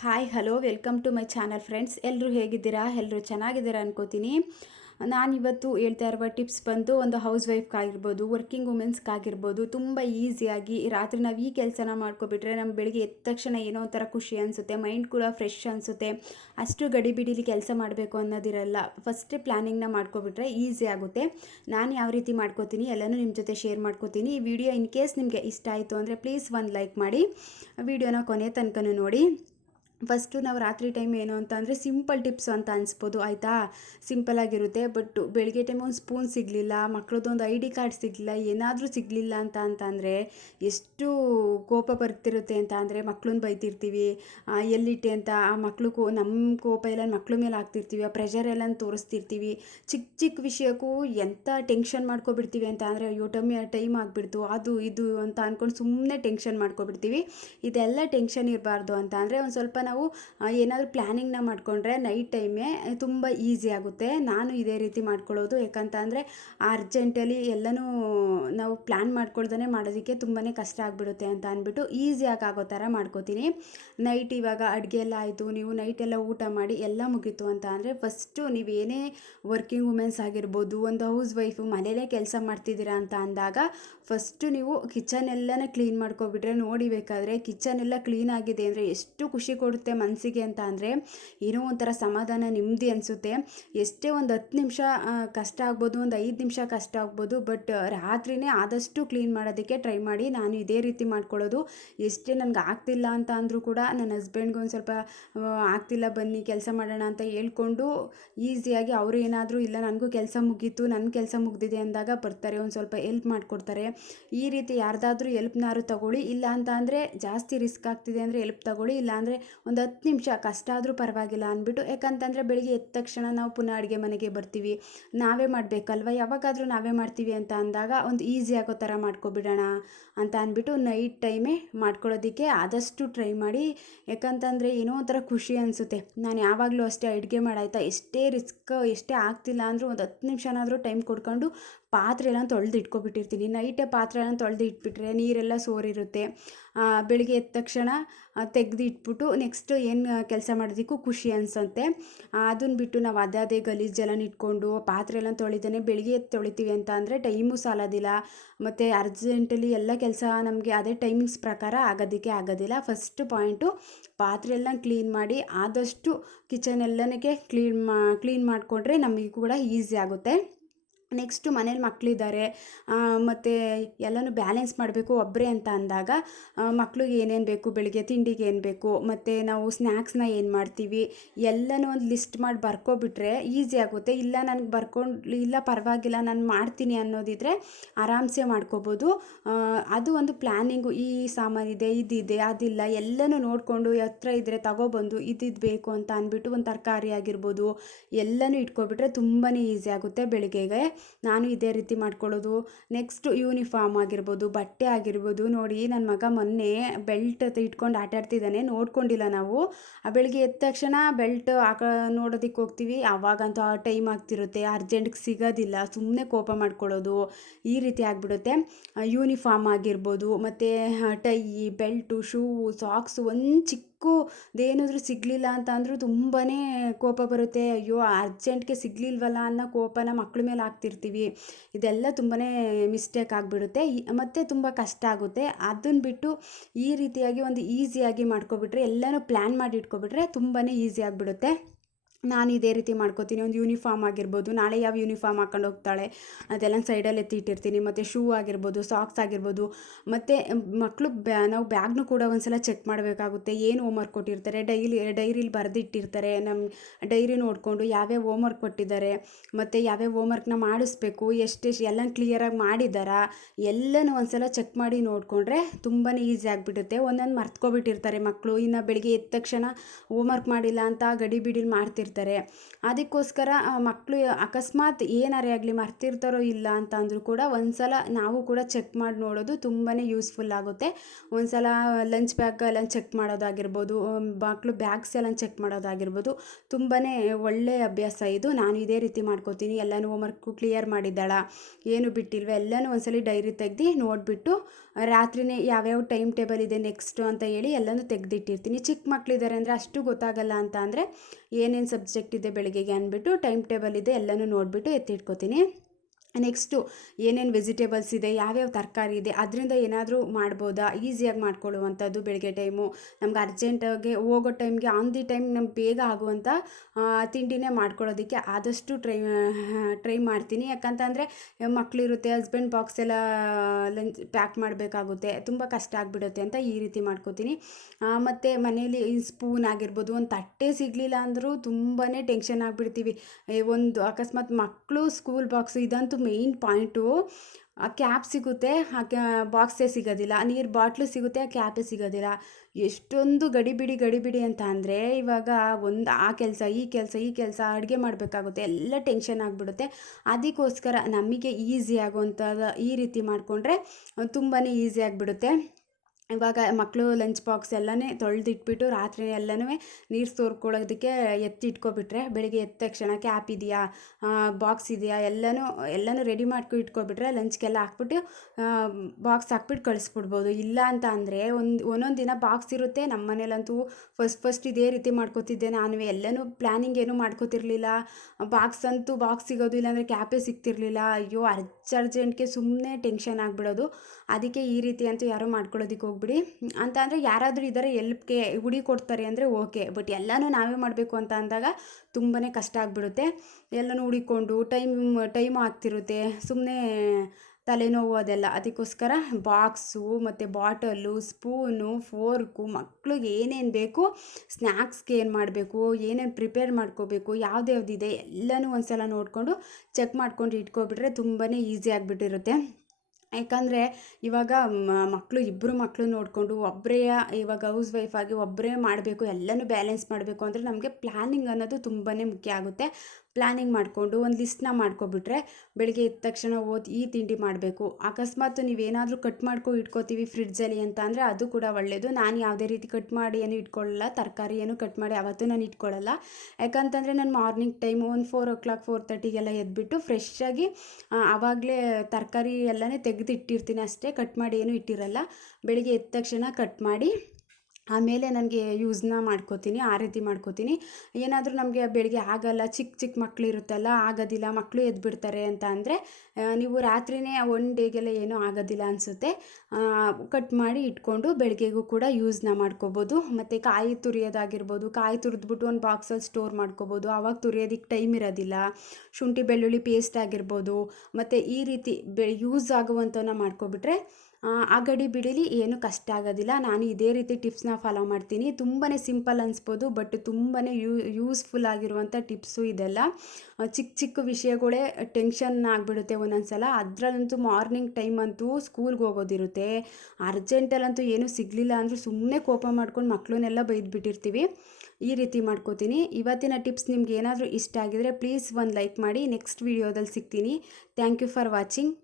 Hi hello welcome to my channel friends. ಎಲ್ಲರೂ ಹೇಗಿದ್ದೀರಾ? ಎಲ್ಲರೂ ಚೆನ್ನಾಗಿದ್ದೀರಾ ಅನ್ಕೋತೀನಿ. ನಾನಿವತ್ತು ಹೇಳ್ತಾ ಇರುವ ಟಿಪ್ಸ್ ಬಂದು ಒಂದು ಹೌಸ್ ವೈಫ್ಗಾಗಿರ್ಬೋದು, ವರ್ಕಿಂಗ್ ವುಮೆನ್ಸ್ಗಾಗಿರ್ಬೋದು, ತುಂಬ ಈಸಿಯಾಗಿ ರಾತ್ರಿ ನಾವು ಈ ಕೆಲಸನ ಮಾಡ್ಕೊಬಿಟ್ರೆ ನಮ್ಮ ಬೆಳಿಗ್ಗೆ ಎದ್ದ ತಕ್ಷಣ ಏನೋ ಒಂಥರ ಖುಷಿ ಅನಿಸುತ್ತೆ, ಮೈಂಡ್ ಕೂಡ ಫ್ರೆಶ್ ಅನಿಸುತ್ತೆ. ಅಷ್ಟು ಗಡಿಬಿಡಿಲಿ ಕೆಲಸ ಮಾಡಬೇಕು ಅನ್ನೋದಿರಲ್ಲ. ಫಸ್ಟೇ ಪ್ಲ್ಯಾನಿಂಗ್ನ ಮಾಡ್ಕೊಬಿಟ್ರೆ ಈಸಿ ಆಗುತ್ತೆ. ನಾನು ಯಾವ ರೀತಿ ಮಾಡ್ಕೋತೀನಿ ಎಲ್ಲನೂ ನಿಮ್ಮ ಜೊತೆ ಶೇರ್ ಮಾಡ್ಕೋತೀನಿ. ಈ ವಿಡಿಯೋ ಇನ್ ಕೇಸ್ ನಿಮಗೆ ಇಷ್ಟ ಆಯಿತು ಅಂದರೆ ಪ್ಲೀಸ್ ಒಂದು ಲೈಕ್ ಮಾಡಿ, ವಿಡಿಯೋನ ಕೊನೆ ತನಕನೂ ನೋಡಿ. ಫಸ್ಟು ನಾವು ರಾತ್ರಿ ಟೈಮ್ ಏನು ಅಂತ ಅಂದರೆ ಸಿಂಪಲ್ ಟಿಪ್ಸು ಅಂತ ಅನಿಸ್ಬೋದು, ಆಯಿತಾ? ಸಿಂಪಲಾಗಿರುತ್ತೆ. ಬಟ್ ಬೆಳಗ್ಗೆ ಟೈಮ್ ಒಂದು ಸ್ಪೂನ್ ಸಿಗಲಿಲ್ಲ, ಮಕ್ಕಳದೊಂದು ID ಕಾರ್ಡ್ ಸಿಗಲಿಲ್ಲ, ಏನಾದರೂ ಸಿಗಲಿಲ್ಲ ಅಂದರೆ ಎಷ್ಟು ಕೋಪ ಬರ್ತಿರುತ್ತೆ ಅಂತ ಅಂದರೆ ಮಕ್ಳನ್ನ ಬೈತಿರ್ತೀವಿ, ಎಲ್ಲಿಟ್ಟೆ ಅಂತ ಆ ಮಕ್ಕಳು ನಮ್ಮ ಕೋಪ ಎಲ್ಲ ಮಕ್ಳ ಮೇಲೆ ಹಾಕ್ತಿರ್ತೀವಿ, ಆ ಪ್ರೆಷರ್ ಎಲ್ಲ ತೋರಿಸ್ತಿರ್ತೀವಿ. ಚಿಕ್ಕ ಚಿಕ್ಕ ವಿಷಯಕ್ಕೂ ಎಂಥ ಟೆನ್ಷನ್ ಮಾಡ್ಕೊಬಿಡ್ತೀವಿ ಅಂತ ಅಂದರೆ ಅಯ್ಯೋ ಟೈಮ್ ಆಗಿಬಿಡ್ತು ಅದು ಇದು ಅಂತ ಅಂದ್ಕೊಂಡು ಸುಮ್ಮನೆ ಟೆನ್ಷನ್ ಮಾಡ್ಕೊಬಿಡ್ತೀವಿ. ಇದೆಲ್ಲ ಟೆನ್ಷನ್ ಇರಬಾರ್ದು ಅಂತ ಅಂದರೆ ಒಂದು ಸ್ವಲ್ಪ ನಾವು ಏನಾದರೂ ಪ್ಲ್ಯಾನಿಂಗ್ನ ಮಾಡಿಕೊಂಡ್ರೆ ನೈಟ್ ಟೈಮೇ ತುಂಬ ಈಸಿ ಆಗುತ್ತೆ. ನಾನು ಇದೇ ರೀತಿ ಮಾಡ್ಕೊಳ್ಳೋದು. ಯಾಕಂತ ಅಂದರೆ ಅರ್ಜೆಂಟಲ್ಲಿ ಎಲ್ಲನೂ ನಾವು ಪ್ಲ್ಯಾನ್ ಮಾಡ್ಕೊಳ್ದೇ ಮಾಡೋದಕ್ಕೆ ತುಂಬಾ ಕಷ್ಟ ಆಗಿಬಿಡುತ್ತೆ ಅಂತ ಅಂದ್ಬಿಟ್ಟು ಈಸಿಯಾಗಿ ಆಗೋ ಥರ ಮಾಡ್ಕೋತೀನಿ. ನೈಟ್ ಇವಾಗ ಅಡುಗೆ ಎಲ್ಲ ಆಯಿತು, ನೀವು ನೈಟೆಲ್ಲ ಊಟ ಮಾಡಿ ಎಲ್ಲ ಮುಗೀತು ಅಂತ ಅಂದರೆ ಫಸ್ಟು ನೀವೇನೇ ವರ್ಕಿಂಗ್ ವುಮೆನ್ಸ್ ಆಗಿರ್ಬೋದು, ಒಂದು ಹೌಸ್ ವೈಫು ಮನೇಲೇ ಕೆಲಸ ಮಾಡ್ತಿದ್ದೀರಾ ಅಂತ ಅಂದಾಗ ಫಸ್ಟು ನೀವು ಕಿಚನ್ ಎಲ್ಲನೇ ಕ್ಲೀನ್ ಮಾಡ್ಕೊಬಿಟ್ರೆ ನೋಡಿ, ಬೇಕಾದರೆ ಕಿಚನ್ ಎಲ್ಲ ಕ್ಲೀನ್ ಆಗಿದೆ ಅಂದರೆ ಎಷ್ಟು ಖುಷಿ ಕೊಡುತ್ತೆ ಮನಸ್ಸಿಗೆ ಅಂತ ಅಂದರೆ ಏನೋ ಒಂಥರ ಸಮಾಧಾನ, ನೆಮ್ಮದಿ ಅನಿಸುತ್ತೆ. ಎಷ್ಟೇ ಒಂದು 10 ನಿಮಿಷ ಕಷ್ಟ ಆಗ್ಬೋದು, ಒಂದು 5 ನಿಮಿಷ ಕಷ್ಟ ಆಗ್ಬೋದು, ಬಟ್ ರಾತ್ರಿನೇ ಆದಷ್ಟು ಕ್ಲೀನ್ ಮಾಡೋದಕ್ಕೆ ಟ್ರೈ ಮಾಡಿ. ನಾನು ಇದೇ ರೀತಿ ಮಾಡ್ಕೊಳ್ಳೋದು. ಎಷ್ಟೇ ನನಗೆ ಆಗ್ತಿಲ್ಲ ಅಂತ ಅಂದರೂ ಕೂಡ ನನ್ನ ಹಸ್ಬೆಂಡ್ಗೆ ಒಂದು ಸ್ವಲ್ಪ ಆಗ್ತಿಲ್ಲ ಬನ್ನಿ ಕೆಲಸ ಮಾಡೋಣ ಅಂತ ಹೇಳ್ಕೊಂಡು ಈಸಿಯಾಗಿ ಅವರು ಏನಾದರೂ ಇಲ್ಲ ನನಗೂ ಕೆಲಸ ಮುಗೀತು, ನನ್ನ ಕೆಲಸ ಮುಗ್ದಿದೆ ಅಂದಾಗ ಬರ್ತಾರೆ, ಒಂದು ಸ್ವಲ್ಪ ಹೆಲ್ಪ್ ಮಾಡಿಕೊಡ್ತಾರೆ. ಈ ರೀತಿ ಯಾರ್ದಾದ್ರೂ ಹೆಲ್ಪ್ನಾದ್ರು ತಗೊಳ್ಳಿ. ಇಲ್ಲ ಅಂತ ಅಂದರೆ ಜಾಸ್ತಿ ರಿಸ್ಕ್ ಆಗ್ತಿದೆ ಅಂದರೆ ಹೆಲ್ಪ್ ತಗೊಳ್ಳಿ. ಇಲ್ಲ ಅಂದರೆ ಒಂದು 10 ನಿಮಿಷ ಕಷ್ಟ ಆದರೂ ಪರವಾಗಿಲ್ಲ ಅಂದ್ಬಿಟ್ಟು. ಯಾಕಂತಂದರೆ ಬೆಳಿಗ್ಗೆ ಎದ್ದ ತಕ್ಷಣ ನಾವು ಪುನಃ ಅಡುಗೆ ಮನೆಗೆ ಬರ್ತೀವಿ, ನಾವೇ ಮಾಡಬೇಕಲ್ವ, ಯಾವಾಗಾದರೂ ನಾವೇ ಮಾಡ್ತೀವಿ ಅಂತ ಅಂದಾಗ ಒಂದು ಈಸಿ ಆಗೋ ಥರ ಮಾಡ್ಕೊಬಿಡೋಣ ಅಂತ ಅಂದ್ಬಿಟ್ಟು ನೈಟ್ ಟೈಮೇ ಮಾಡ್ಕೊಳ್ಳೋದಕ್ಕೆ ಆದಷ್ಟು ಟ್ರೈ ಮಾಡಿ. ಯಾಕಂತಂದರೆ ಏನೋ ಒಂಥರ ಖುಷಿ ಅನಿಸುತ್ತೆ. ನಾನು ಯಾವಾಗಲೂ ಅಷ್ಟೇ ಅಡುಗೆ ಮಾಡಾಯ್ತಾ ಎಷ್ಟೇ ರಿಸ್ಕ್ ಎಷ್ಟೇ ಆಗ್ತಿಲ್ಲ ಅಂದರೂ ಒಂದು 10 ನಿಮಿಷನಾದರೂ ಟೈಮ್ ಕೊಡ್ಕೊಂಡು ಪಾತ್ರೆ ಎಲ್ಲ ತೊಳೆದು ಇಟ್ಕೊಬಿಟ್ಟಿರ್ತೀನಿ. ನೈಟೇ ಪಾತ್ರೆ ಎಲ್ಲ ತೊಳೆದು ಇಟ್ಬಿಟ್ರೆ ನೀರೆಲ್ಲ ಸೋರಿರುತ್ತೆ. ಬೆಳಿಗ್ಗೆ ಎದ್ದ ತಕ್ಷಣ ತೆಗೆದು ಇಟ್ಬಿಟ್ಟು ನೆಕ್ಸ್ಟ್ ಏನು ಕೆಲಸ ಮಾಡೋದಕ್ಕೂ ಖುಷಿ ಅನಿಸುತ್ತೆ. ಅದನ್ನು ಬಿಟ್ಟು ನಾವು ಅದೇ ಗಲೀಜೆಲ್ಲ ಇಟ್ಕೊಂಡು ಪಾತ್ರೆ ಎಲ್ಲ ತೊಳಿತಾನೆ ಬೆಳಿಗ್ಗೆ ಎದ್ದು ತೊಳಿತೀವಿ ಅಂತ ಅಂದರೆ ಟೈಮು ಸಾಲೋದಿಲ್ಲ. ಮತ್ತು ಅರ್ಜೆಂಟಲ್ಲಿ ಎಲ್ಲ ಕೆಲಸ ನಮಗೆ ಅದೇ ಟೈಮಿಂಗ್ಸ್ ಪ್ರಕಾರ ಆಗೋದಿಲ್ಲ. ಫಸ್ಟ್ ಪಾಯಿಂಟು ಪಾತ್ರೆ ಎಲ್ಲ ಕ್ಲೀನ್ ಮಾಡಿ ಆದಷ್ಟು ಕಿಚನ್ ಎಲ್ಲನಕ್ಕೆ ಕ್ಲೀನ್ ಮಾಡಿಕೊಂಡ್ರೆ ನಮಗೆ ಕೂಡ ಈಸಿ ಆಗುತ್ತೆ. ನೆಕ್ಸ್ಟು ಮನೇಲಿ ಮಕ್ಕಳಿದ್ದಾರೆ, ಮತ್ತು ಎಲ್ಲನೂ ಬ್ಯಾಲೆನ್ಸ್ ಮಾಡಬೇಕು ಒಬ್ಬರೇ ಅಂತ ಅಂದಾಗ ಮಕ್ಳಿಗೆ ಏನೇನು ಬೇಕು, ಬೆಳಿಗ್ಗೆ ತಿಂಡಿಗೆ ಏನು ಬೇಕು, ಮತ್ತು ನಾವು ಸ್ನ್ಯಾಕ್ಸ್ನ ಏನು ಮಾಡ್ತೀವಿ ಎಲ್ಲನೂ ಒಂದು ಲಿಸ್ಟ್ ಮಾಡಿ ಬರ್ಕೊಬಿಟ್ರೆ ಈಸಿ ಆಗುತ್ತೆ. ಇಲ್ಲ ನನಗೆ ಇಲ್ಲ ಪರವಾಗಿಲ್ಲ ನಾನು ಮಾಡ್ತೀನಿ ಅನ್ನೋದಿದ್ರೆ ಆರಾಮ್ಸೆ ಮಾಡ್ಕೋಬೋದು. ಅದು ಒಂದು ಪ್ಲ್ಯಾನಿಂಗು. ಈ ಸಾಮಾನಿದೆ, ಇದಿದೆ, ಅದಿಲ್ಲ ಎಲ್ಲನೂ ನೋಡಿಕೊಂಡು ಹತ್ರ ಇದ್ದರೆ ತಗೊಬಂದು ಇದಿದ್ದು ಬೇಕು ಅಂತ ಅಂದ್ಬಿಟ್ಟು ಒಂದು ತರಕಾರಿ ಆಗಿರ್ಬೋದು ಎಲ್ಲನೂ ಇಟ್ಕೊಬಿಟ್ರೆ ತುಂಬಾ ಈಸಿ ಆಗುತ್ತೆ ಬೆಳಿಗ್ಗೆಗೆ. ನಾನು ಇದೇ ರೀತಿ ಮಾಡ್ಕೊಳ್ಳೋದು. ನೆಕ್ಸ್ಟು ಯೂನಿಫಾರ್ಮ್ ಆಗಿರ್ಬೋದು, ಬಟ್ಟೆ ಆಗಿರ್ಬೋದು. ನೋಡಿ ನನ್ನ ಮಗ ಮೊನ್ನೆ ಬೆಲ್ಟ್ ಇಟ್ಕೊಂಡು ಆಟಾಡ್ತಿದ್ದಾನೆ, ನೋಡ್ಕೊಂಡಿಲ್ಲ ನಾವು. ಬೆಳಿಗ್ಗೆ ಎದ್ದ ತಕ್ಷಣ ಬೆಲ್ಟ್ ನೋಡೋದಕ್ಕೆ ಹೋಗ್ತೀವಿ, ಆವಾಗಂತೂ ಆ ಟೈಮ್ ಆಗ್ತಿರುತ್ತೆ, ಅರ್ಜೆಂಟ್ಗೆ ಸಿಗೋದಿಲ್ಲ, ಸುಮ್ಮನೆ ಕೋಪ ಮಾಡ್ಕೊಳ್ಳೋದು ಈ ರೀತಿ ಆಗಿಬಿಡುತ್ತೆ. ಯೂನಿಫಾರ್ಮ್ ಆಗಿರ್ಬೋದು, ಮತ್ತು ಟೈ, ಬೆಲ್ಟು, ಶೂ, ಸಾಕ್ಸು ಒಂದು ಚಿಕ್ಕದೇನಾದರೂ ಸಿಗಲಿಲ್ಲ ಅಂತ ಅಂದರೂ ತುಂಬಾ ಕೋಪ ಬರುತ್ತೆ. ಅಯ್ಯೋ ಅರ್ಜೆಂಟ್ಗೆ ಸಿಗಲಿಲ್ವಲ್ಲ ಅನ್ನೋ ಕೋಪನ ಮಕ್ಳ ಮೇಲೆ ಹಾಕ್ತಿರ್ತೀವಿ. ಇದೆಲ್ಲ ತುಂಬಾ ಮಿಸ್ಟೇಕ್ ಆಗಿಬಿಡುತ್ತೆ, ಮತ್ತು ತುಂಬ ಕಷ್ಟ ಆಗುತ್ತೆ. ಅದನ್ನು ಬಿಟ್ಟು ಈ ರೀತಿಯಾಗಿ ಒಂದು ಈಸಿಯಾಗಿ ಮಾಡ್ಕೊಬಿಟ್ರೆ, ಎಲ್ಲನೂ ಪ್ಲ್ಯಾನ್ ಮಾಡಿ ಇಟ್ಕೊಬಿಟ್ರೆ ತುಂಬಾ ಈಸಿ ಆಗಿಬಿಡುತ್ತೆ. ನಾನು ಇದೇ ರೀತಿ ಮಾಡ್ಕೋತೀನಿ. ಒಂದು ಯೂನಿಫಾರ್ಮ್ ಆಗಿರ್ಬೋದು, ನಾಳೆ ಯಾವ ಯೂನಿಫಾರ್ಮ್ ಹಾಕೊಂಡು ಹೋಗ್ತಾಳೆ ಅದೆಲ್ಲ ಸೈಡಲ್ಲಿ ಎತ್ತಿಟ್ಟಿರ್ತೀನಿ. ಮತ್ತು ಶೂ ಆಗಿರ್ಬೋದು, ಸಾಕ್ಸ್ ಆಗಿರ್ಬೋದು, ಮತ್ತು ಮಕ್ಕಳು ನಾವು ಬ್ಯಾಗ್ನು ಕೂಡ ಒಂದ್ಸಲ ಚೆಕ್ ಮಾಡಬೇಕಾಗುತ್ತೆ. ಏನು ಹೋಮ್ವರ್ಕ್ ಕೊಟ್ಟಿರ್ತಾರೆ, ಡೈರಿಲಿ ಬರೆದಿಟ್ಟಿರ್ತಾರೆ. ನಮ್ಮ ಡೈರಿ ನೋಡಿಕೊಂಡು ಯಾವ್ಯಾವ ಹೋಮ್ವರ್ಕ್ ಕೊಟ್ಟಿದ್ದಾರೆ, ಮತ್ತು ಯಾವ್ಯಾವ ಹೋಮ್ವರ್ಕ್ನ ಮಾಡಿಸ್ಬೇಕು, ಎಷ್ಟೆಷ್ಟು ಎಲ್ಲ ಕ್ಲಿಯರಾಗಿ ಮಾಡಿದ್ದಾರಾ ಎಲ್ಲನೂ ಒಂದ್ಸಲ ಚೆಕ್ ಮಾಡಿ ನೋಡಿಕೊಂಡ್ರೆ ತುಂಬಾ ಈಸಿ ಆಗಿಬಿಡುತ್ತೆ. ಒಂದೊಂದು ಮರ್ತ್ಕೊಬಿಟ್ಟಿರ್ತಾರೆ ಮಕ್ಕಳು. ಇನ್ನು ಬೆಳಿಗ್ಗೆ ಎದ್ದ ತಕ್ಷಣ ಹೋಮ್ವರ್ಕ್ ಮಾಡಿಲ್ಲ ಅಂತ ಗಡಿಬಿಡಿಲಿ ಮಾಡ್ತಿರ್ತಾರೆ. ಅದಕ್ಕೋಸ್ಕರ ಮಕ್ಕಳು ಅಕಸ್ಮಾತ್ ಏನಾರೇ ಆಗಲಿ ಮರ್ತಿರ್ತಾರೋ ಇಲ್ಲ ಅಂತ ಅಂದರೂ ಕೂಡ ಒಂದ್ಸಲ ನಾವು ಕೂಡ ಚೆಕ್ ಮಾಡಿ ನೋಡೋದು ತುಂಬಾ ಯೂಸ್ಫುಲ್ ಆಗುತ್ತೆ. ಒಂದ್ಸಲ ಲಂಚ್ ಬ್ಯಾಗ್ ಎಲ್ಲ ಚೆಕ್ ಮಾಡೋದಾಗಿರ್ಬೋದು, ಮಕ್ಕಳು ಬ್ಯಾಗ್ಸ್ ಎಲ್ಲ ಚೆಕ್ ಮಾಡೋದಾಗಿರ್ಬೋದು, ತುಂಬಾ ಒಳ್ಳೆಯ ಅಭ್ಯಾಸ ಇದು. ನಾನು ಇದೇ ರೀತಿ ಮಾಡ್ಕೋತೀನಿ. ಎಲ್ಲನೂ ಹೋಮ್ವರ್ಕು ಕ್ಲಿಯರ್ ಮಾಡಿದ್ದಾಳ, ಏನು ಬಿಟ್ಟಿಲ್ವ ಎಲ್ಲನೂ ಒಂದ್ಸಲಿ ಡೈರಿ ತೆಗೆದು ನೋಡಿಬಿಟ್ಟು ರಾತ್ರಿನೇ ಯಾವ್ಯಾವ ಟೈಮ್ ಟೇಬಲ್ ಇದೆ ನೆಕ್ಸ್ಟು ಅಂತ ಹೇಳಿ ಎಲ್ಲನೂ ತೆಗೆದಿಟ್ಟಿರ್ತೀನಿ. ಚಿಕ್ಕ ಮಕ್ಕಳಿದ್ದಾರೆ ಅಂದರೆ ಅಷ್ಟು ಗೊತ್ತಾಗಲ್ಲ ಅಂತ ಅಂದರೆ ಏನೇನು ಸಬ್ಜೆಕ್ಟ್ ಇದೆ ಬೆಳಗ್ಗೆಗೆ ಅಂದ್ಬಿಟ್ಟು ಟೈಮ್ ಟೇಬಲ್ ಇದೆ ಎಲ್ಲನೂ ನೋಡಿಬಿಟ್ಟು ಎತ್ತಿಟ್ಕೋತೀನಿ. ನೆಕ್ಸ್ಟು ಏನೇನು ವೆಜಿಟೇಬಲ್ಸ್ ಇದೆ, ಯಾವ್ಯಾವ ತರಕಾರಿ ಇದೆ, ಅದರಿಂದ ಏನಾದರೂ ಮಾಡ್ಬೋದಾ, ಈಸಿಯಾಗಿ ಮಾಡ್ಕೊಳ್ಳುವಂಥದ್ದು ಬೆಳಗ್ಗೆ ಟೈಮು. ನಮ್ಗೆ ಅರ್ಜೆಂಟಾಗಿ ಹೋಗೋ ಟೈಮ್ಗೆ ಆನ್ ದಿ ಟೈಮ್ ನಮ್ಗೆ ಬೇಗ ಆಗುವಂಥ ತಿಂಡಿನೇ ಮಾಡ್ಕೊಳ್ಳೋದಕ್ಕೆ ಆದಷ್ಟು ಟ್ರೈ ಮಾಡ್ತೀನಿ. ಯಾಕಂತಂದರೆ ಮಕ್ಕಳಿರುತ್ತೆ, ಹಸ್ಬೆಂಡ್ ಬಾಕ್ಸ್ ಎಲ್ಲ ಲಂಚ್ ಪ್ಯಾಕ್ ಮಾಡಬೇಕಾಗುತ್ತೆ, ತುಂಬ ಕಷ್ಟ ಆಗಿಬಿಡುತ್ತೆ ಅಂತ ಈ ರೀತಿ ಮಾಡ್ಕೋತೀನಿ. ಮತ್ತು ಮನೇಲಿ ಸ್ಪೂನ್ ಆಗಿರ್ಬೋದು, ಒಂದು ತಟ್ಟೆ ಸಿಗಲಿಲ್ಲ ಅಂದರೂ ತುಂಬಾ ಟೆನ್ಷನ್ ಆಗಿಬಿಡ್ತೀವಿ. ಒಂದು ಅಕಸ್ಮಾತ್ ಮಕ್ಕಳು ಸ್ಕೂಲ್ ಬಾಕ್ಸು ಇದಂತೂ ಮೇಯ್ನ್ ಪಾಯಿಂಟು. ಕ್ಯಾಪ್ ಸಿಗುತ್ತೆ, ಬಾಕ್ಸೇ ಸಿಗೋದಿಲ್ಲ, ನೀರು ಬಾಟ್ಲು ಸಿಗುತ್ತೆ, ಕ್ಯಾಪೇ ಸಿಗೋದಿಲ್ಲ. ಎಷ್ಟೊಂದು ಗಡಿಬಿಡಿ ಅಂತ ಅಂದರೆ ಇವಾಗ ಒಂದು ಆ ಕೆಲಸ ಈ ಕೆಲಸ ಅಡುಗೆ ಮಾಡಬೇಕಾಗುತ್ತೆ, ಎಲ್ಲ ಟೆನ್ಷನ್ ಆಗಿಬಿಡುತ್ತೆ. ಅದಕ್ಕೋಸ್ಕರ ನಮಗೆ ಈಸಿ ಆಗುವಂಥದ್ದು ಈ ರೀತಿ ಮಾಡಿಕೊಂಡ್ರೆ ತುಂಬಾ ಈಸಿ ಆಗಿಬಿಡುತ್ತೆ. ಇವಾಗ ಮಕ್ಕಳು ಲಂಚ್ ಬಾಕ್ಸ್ ಎಲ್ಲನೇ ತೊಳೆದಿಟ್ಬಿಟ್ಟು ರಾತ್ರಿ ಎಲ್ಲನೂ ನೀರು ಸೋರ್ಕೊಳ್ಳೋದಕ್ಕೆ ಎತ್ತಿಟ್ಕೊಬಿಟ್ರೆ ಬೆಳಿಗ್ಗೆ ಎದ್ದ ತಕ್ಷಣ ಕ್ಯಾಪ್ ಇದೆಯಾ, ಬಾಕ್ಸ್ ಇದೆಯಾ, ಎಲ್ಲನೂ ರೆಡಿ ಮಾಡ್ಕೊ ಇಟ್ಕೊಬಿಟ್ರೆ ಲಂಚ್ಗೆಲ್ಲ ಹಾಕ್ಬಿಟ್ಟು ಬಾಕ್ಸ್ ಹಾಕ್ಬಿಟ್ಟು ಕಳಿಸ್ಬಿಡ್ಬೋದು. ಇಲ್ಲ ಅಂತ ಅಂದರೆ ಒಂದೊಂದು ದಿನ ಬಾಕ್ಸ್ ಇರುತ್ತೆ. ನಮ್ಮ ಮನೇಲಂತೂ ಫಸ್ಟ್ ಇದೇ ರೀತಿ ಮಾಡ್ಕೋತಿದ್ದೆ ನಾನು. ಎಲ್ಲನೂ ಪ್ಲ್ಯಾನಿಂಗ್ ಏನೂ ಮಾಡ್ಕೋತಿರ್ಲಿಲ್ಲ. ಬಾಕ್ಸ್ ಸಿಗೋದು, ಇಲ್ಲಾಂದರೆ ಕ್ಯಾಪೇ ಸಿಗ್ತಿರ್ಲಿಲ್ಲ. ಅಯ್ಯೋ ಅರ್ಜೆಂಟ್ಗೆ ಸುಮ್ಮನೆ ಟೆನ್ಷನ್ ಆಗಿಬಿಡೋದು. ಅದಕ್ಕೆ ಈ ರೀತಿ ಅಂತೂ ಯಾರೂ ಮಾಡ್ಕೊಳ್ಳೋದಕ್ಕೆ ಹೋಗ್ಬಿಡಿ. ಅಂತ ಅಂದರೆ ಯಾರಾದರೂ ಇದ್ದಾರೆ ಎಲ್ಪ್ಗೆ ಹುಡಿ ಕೊಡ್ತಾರೆ ಅಂದರೆ ಓಕೆ, ಬಟ್ ಎಲ್ಲನೂ ನಾವೇ ಮಾಡಬೇಕು ಅಂತ ಅಂದಾಗ ತುಂಬಾ ಕಷ್ಟ ಆಗಿಬಿಡುತ್ತೆ. ಎಲ್ಲನೂ ಹುಡಿಕೊಂಡು ಟೈಮು ಆಗ್ತಿರುತ್ತೆ, ಸುಮ್ಮನೆ ತಲೆನೋವು ಅದೆಲ್ಲ. ಅದಕ್ಕೋಸ್ಕರ ಬಾಕ್ಸು ಮತ್ತು ಬಾಟಲು, ಸ್ಪೂನು, ಫೋರ್ಕು, ಮಕ್ಳಿಗೆ ಏನೇನು ಬೇಕು, ಸ್ನ್ಯಾಕ್ಸ್ಗೆ ಏನು ಮಾಡಬೇಕು, ಏನೇನು ಪ್ರಿಪೇರ್ ಮಾಡ್ಕೋಬೇಕು, ಯಾವ್ದ್ಯಾವ್ದಿದೆ ಎಲ್ಲನೂ ಒಂದು ಸಲ ನೋಡಿಕೊಂಡು ಚೆಕ್ ಮಾಡ್ಕೊಂಡು ಇಟ್ಕೊಬಿಟ್ರೆ ತುಂಬಾ ಈಸಿ ಆಗಿಬಿಟ್ಟಿರುತ್ತೆ. ಯಾಕಂದರೆ ಇವಾಗ ಇಬ್ಬರು ಮಕ್ಕಳು ನೋಡಿಕೊಂಡು ಒಬ್ಬರೇ ಇವಾಗ ಹೌಸ್ ವೈಫಾಗಿ ಒಬ್ಬರೇ ಮಾಡಬೇಕು, ಎಲ್ಲನೂ ಬ್ಯಾಲೆನ್ಸ್ ಮಾಡಬೇಕು ಅಂದರೆ ನಮಗೆ ಪ್ಲ್ಯಾನಿಂಗ್ ಅನ್ನೋದು ತುಂಬಾ ಮುಖ್ಯ ಆಗುತ್ತೆ. ಪ್ಲ್ಯಾನಿಂಗ್ ಮಾಡಿಕೊಂಡು ಒಂದು ಲಿಸ್ಟ್ನ ಮಾಡ್ಕೊಬಿಟ್ರೆ ಬೆಳಗ್ಗೆ ಎದ್ದ ತಕ್ಷಣ ಈ ತಿಂಡಿ ಮಾಡಬೇಕು. ಅಕಸ್ಮಾತ್ ನೀವೇನಾದರೂ ಕಟ್ ಮಾಡ್ಕೊಂಡು ಇಟ್ಕೋತೀವಿ ಫ್ರಿಡ್ಜಲ್ಲಿ ಅಂತ ಅಂದರೆ ಅದು ಕೂಡ ಒಳ್ಳೆಯದು. ನಾನು ಯಾವುದೇ ರೀತಿ ಕಟ್ ಮಾಡಿ ಏನು ಇಟ್ಕೊಳ್ಳಲ್ಲ, ತರಕಾರಿ ಏನು ಕಟ್ ಮಾಡಿ ಯಾವತ್ತೂ ನಾನು ಇಟ್ಕೊಳ್ಳಲ್ಲ. ಯಾಕಂತಂದರೆ ನಾನು ಮಾರ್ನಿಂಗ್ ಟೈಮು ಒಂದು 4:00 4:30ಗೆಲ್ಲ ಎದ್ಬಿಟ್ಟು ಫ್ರೆಶ್ಶಾಗಿ ಆವಾಗಲೇ ತರಕಾರಿ ಎಲ್ಲನೇ ತೆಗೆದಿಟ್ಟಿರ್ತೀನಿ ಅಷ್ಟೇ, ಕಟ್ ಮಾಡಿ ಏನೂ ಇಟ್ಟಿರಲ್ಲ. ಬೆಳಿಗ್ಗೆ ಎದ್ದ ತಕ್ಷಣ ಕಟ್ ಮಾಡಿ ಆಮೇಲೆ ನನಗೆ ಯೂಸ್ನ ಮಾಡ್ಕೋತೀನಿ, ಆ ರೀತಿ ಮಾಡ್ಕೋತೀನಿ. ಏನಾದರೂ ನಮಗೆ ಬೆಳಗ್ಗೆ ಆಗಲ್ಲ, ಚಿಕ್ಕ ಮಕ್ಕಳು ಇರುತ್ತಲ್ಲ, ಆಗೋದಿಲ್ಲ, ಮಕ್ಕಳು ಎದ್ಬಿಡ್ತಾರೆ ಅಂತ ಅಂದರೆ ನೀವು ರಾತ್ರಿಯೇ ಒನ್ ಡೇಗೆಲ್ಲ ಏನೂ ಆಗೋದಿಲ್ಲ ಅನಿಸುತ್ತೆ, ಕಟ್ ಮಾಡಿ ಇಟ್ಕೊಂಡು ಬೆಳಗ್ಗೆಗೂ ಕೂಡ ಯೂಸ್ನ ಮಾಡ್ಕೋಬೋದು. ಮತ್ತು ಕಾಯಿ ತುರಿಯೋದಾಗಿರ್ಬೋದು, ಕಾಯಿ ತುರಿದ್ಬಿಟ್ಟು ಒಂದು ಬಾಕ್ಸಲ್ಲಿ ಸ್ಟೋರ್ ಮಾಡ್ಕೋಬೋದು. ಆವಾಗ ತುರಿಯೋದಕ್ಕೆ ಟೈಮ್ ಇರೋದಿಲ್ಲ. ಶುಂಠಿ ಬೆಳ್ಳುಳ್ಳಿ ಪೇಸ್ಟ್ ಆಗಿರ್ಬೋದು, ಮತ್ತು ಈ ರೀತಿ ಯೂಸ್ ಆಗುವಂಥವನ್ನ ಮಾಡ್ಕೊಬಿಟ್ರೆ ಆ ಗಡಿ ಬಿಡಿಲಿ ಏನೂ ಕಷ್ಟ ಆಗೋದಿಲ್ಲ. ನಾನು ಇದೇ ರೀತಿ ಟಿಪ್ಸ್ನ ಫಾಲೋ ಮಾಡ್ತೀನಿ. ತುಂಬಾ ಸಿಂಪಲ್ ಅನಿಸ್ಬೋದು, ಬಟ್ ತುಂಬಾ ಯೂಸ್ಫುಲ್ ಆಗಿರುವಂಥ ಟಿಪ್ಸು ಇದೆಲ್ಲ. ಚಿಕ್ಕ ವಿಷಯಗಳೇ ಟೆನ್ಷನ್ ಆಗಿಬಿಡುತ್ತೆ ಒಂದೊಂದು ಸಲ. ಅದರಲ್ಲಂತೂ ಮಾರ್ನಿಂಗ್ ಟೈಮ್ ಅಂತೂ ಸ್ಕೂಲ್ಗೆ ಹೋಗೋದಿರುತ್ತೆ, ಅರ್ಜೆಂಟಲ್ಲಂತೂ ಏನೂ ಸಿಗಲಿಲ್ಲ ಅಂದರೂ ಸುಮ್ಮನೆ ಕೋಪ ಮಾಡ್ಕೊಂಡು ಮಕ್ಕಳನ್ನೆಲ್ಲ ಬೈದ್ಬಿಟ್ಟಿರ್ತೀವಿ. ಈ ರೀತಿ ಮಾಡ್ಕೋತೀನಿ. ಇವತ್ತಿನ ಟಿಪ್ಸ್ ನಿಮ್ಗೆ ಏನಾದರೂ ಇಷ್ಟ ಆಗಿದರೆ ಪ್ಲೀಸ್ ಒಂದು ಲೈಕ್ ಮಾಡಿ. ನೆಕ್ಸ್ಟ್ ವೀಡಿಯೋದಲ್ಲಿ ಸಿಗ್ತೀನಿ. Thank you for watching.